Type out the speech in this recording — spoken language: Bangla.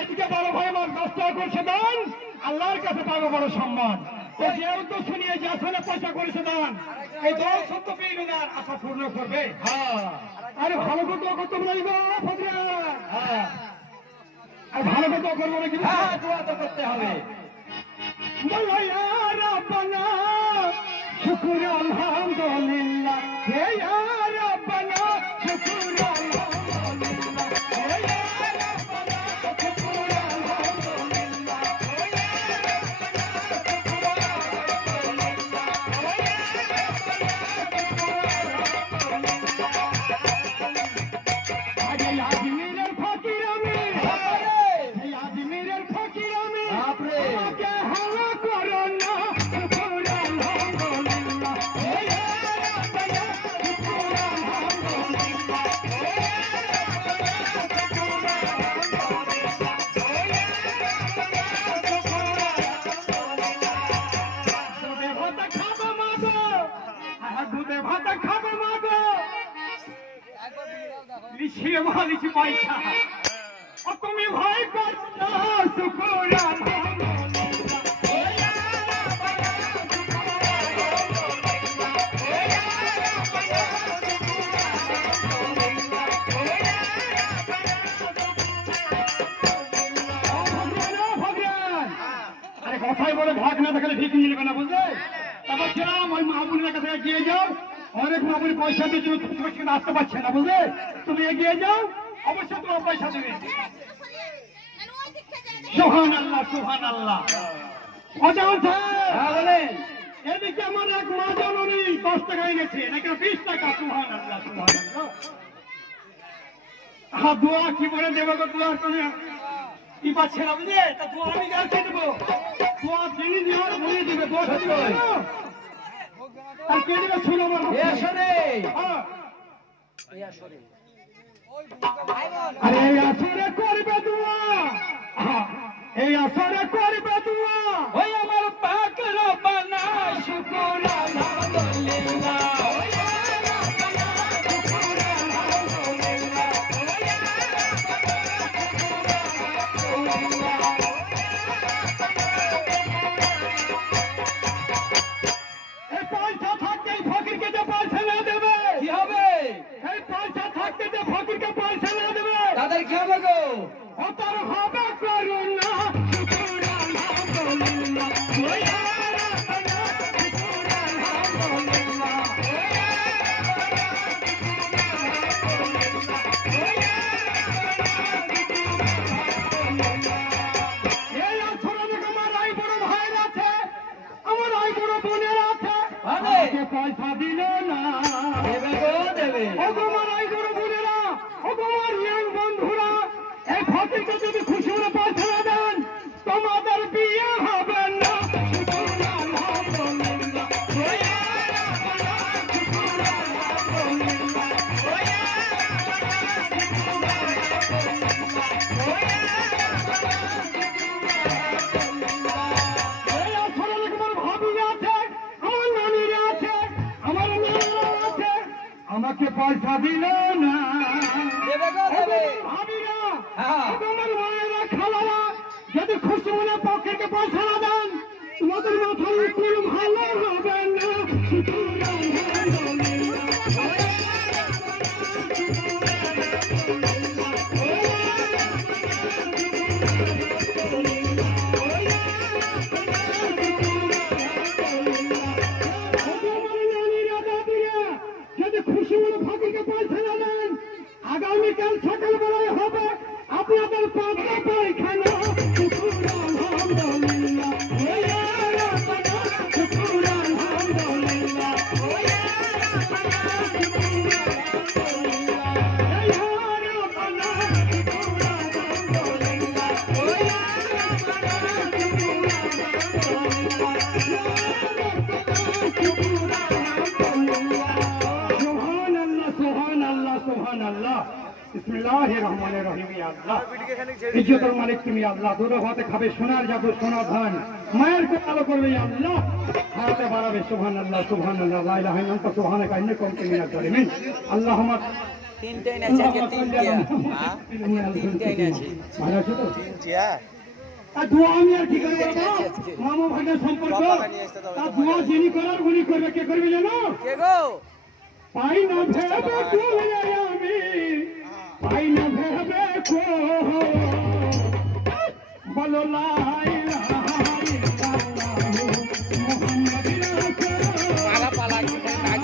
এদিকে বড় ভাই আমার 10 টাকা করেছে দান, আল্লাহর কাছে পাবো বড় সম্মান। ও যে উদ্দেশ্য নিয়ে যে আসলে পয়সা করেছে দান, এই দল সত্য পেয়ে নেওয়ার আশা পূর্ণ করবে। হ্যাঁ, আরে ভালো করতে করতে বলবো হ্যাঁ, আর ভালো করতে করবো নাকি? হ্যাঁ, দোয়া তো করতে হবে। রব্বানা শুকর আলহামদুলিল্লাহ, হে রব্বানা শুকর আলহামদুলিল্লাহ, হে রব্বানা শুকর আলহামদুলিল্লাহ, হে রব্বানা আগে আজমিরের ফকির আমি, এই আজমিরের ফকির আমি, আমাকে হাওয়া করো না শুকর আলহামদুলিল্লাহ, হে রব্বানা শুকর আলহামদুলিল্লাহ, হে দুধে ভাত খাবো মাগো, লিখিয়ে মালিছি পয়সা, ও তুমি ভয় করো না শুকর আলহামদুলিল্লাহ, হে রব্বানা শুকর আলহামদুলিল্লাহ, হে রব্বানা শুকর আলহামদুলিল্লাহ, হে রব্বানা। আরে কথাই বলে ভাগ না থাকলে ঠিক নিয়ে নেবে না, বুঝলে? তারপর ছিলাম ওই মাহবুবের কাছে এগিয়ে যাও, অনেক মাহবুব পয়সা দিয়ে তুমি সেখানে আসতে পারছে না, বুঝলে? তুমি এগিয়ে যাও, অবশ্যই তোমার পয়সা দেবে। সুবহান আল্লাহ, সুবহান আল্লাহ। এদিকে আমার এক মা জননী 10 টাকা এনেছে, নাকি 20 টাকা। সুবহান আল্লাহ, সুবহান আল্লাহ। দোয়া কি বলে দেবো গো? দোয়ার কোনো কি পাচ্ছে না, বুঝলে? তা দোয়া আমি গাছে দেবো, দোয়া তিনি দেওয়ার বলে দেবে। দোয়া সত্যি আর কে দেবে? শুনো আমার আরে এই আসরে করবে দোয়া, এই আসরে করবে দোয়া, ওই আমার পাক রব্বানা শুকর আলহামদুলিল্লাহ, ওই রব্বানা শুকর আলহামদুলিল্লাহ, ওই রব্বানা এই পয়সা থাকতে ফকিরকে যে পয়সা না দেবে কি হবে? এই পয়সা থাকতে যে ফকিরকে পয়সা না দেবে তাদের কি হবে গো? ও তার হবে করুণা শুকর আলহামদুলিল্লাহ, ওই রব্বানা শুকর আলহামদুলিল্লাহ, ওই রব্বানা শুকর আলহামদুলিল্লাহ, ওই রব্বানা। এই আসরে আমার আই বড় ভাইরা আছে, আমার আই বড় বোনের আছে, আমাকে পয়সা দিল না, দেবে গো দেবে। ও তোমার আই বড় বোনেরা, ও তোমার ইয়াং বন্ধুরা, এই ফকিরকে যদি খুশি হলে পয়সা না দেন, তোমাদের বিয়ে হবে না শুকর আলহামদুলিল্লাহ, ওই রব্বানা শুকর আলহামদুলিল্লাহ, ওই রব্বানা শুকর আলহামদুলিল্লাহ, ওই রব্বানা শুকর আলহামদুলিল্লাহ। এই আসরে আমার ভাবিরা আছে, আমার নানিরা আছে, আমার নানারা আছে, আমাকে পয়সা দিল না, দেবে গো দেবে। ভাবিরা, তোমার মায়েরা খালারা যদি খুশি মনে পক্ষে পয়সা না দেন, তোমাদের মাথায় কোনো ভালো হবে না শুকর আলহামদুলিল্লাহ, ওই রব্বানা শুকর আলহামদুলিল্লাহ, ওই রব্বানা শুকর আলহামদুলিল্লাহ, ওই রব্বানা। যদি খুশি মনে ফকিরকে পয়সা না দেন, আগামীকাল সকালবেলায় হবে আপনাদের পাতলা পায়খানা শুকর আলহামদুলিল্লাহ, ওই রব্বানা শুকর আলহামদুলিল্লাহ, ওই রব্বানা শুকর আলহামদুলিল্লাহ, এই রব্বানা শুকর আলহামদুলিল্লাহ, ওই রব্বানা শুকর আলহামদুলিল্লাহ। সুবহান আল্লাহ, সুবহান আল্লাহ, সুবহান আল্লাহ। বিসমিল্লাহির রহমানির রহিম। ইয়া আল্লাহ, ইজ্জতের মালিক তুমি আল্লাহ। দুধ ভাতে খাবে সোনার জাদু, সোনা ধান মায়ের কে আলো করবে। ইয়া আল্লাহ, হাতে বাড়াবে। সুবহানাল্লাহ, সুবহানাল্লাহ, লা ইলাহা ইল্লাল্লাহ, সুবহানাকা ইন্নী কুনতু মিনাজ জালিমিন। আল্লাহুম্মা তিনটাই না আছে, তিনটা হ্যাঁ তিনটাই না আছে, ভালো আছো তো? তিনটা আর দোয়া আমি আর কি করবো বাবা? মামা ভাগের সম্পর্ক। আর দোয়া যিনি করার উনি করবে। কে করবে জানো? কে গো? পাই না ভেবে কোলে আমি, পাই না ভেবে কো বলো লা ইলাহা ইল্লাল্লাহ মুহাম্মাদুর রাসূলুল্লাহ। পালা পালা কি কাজ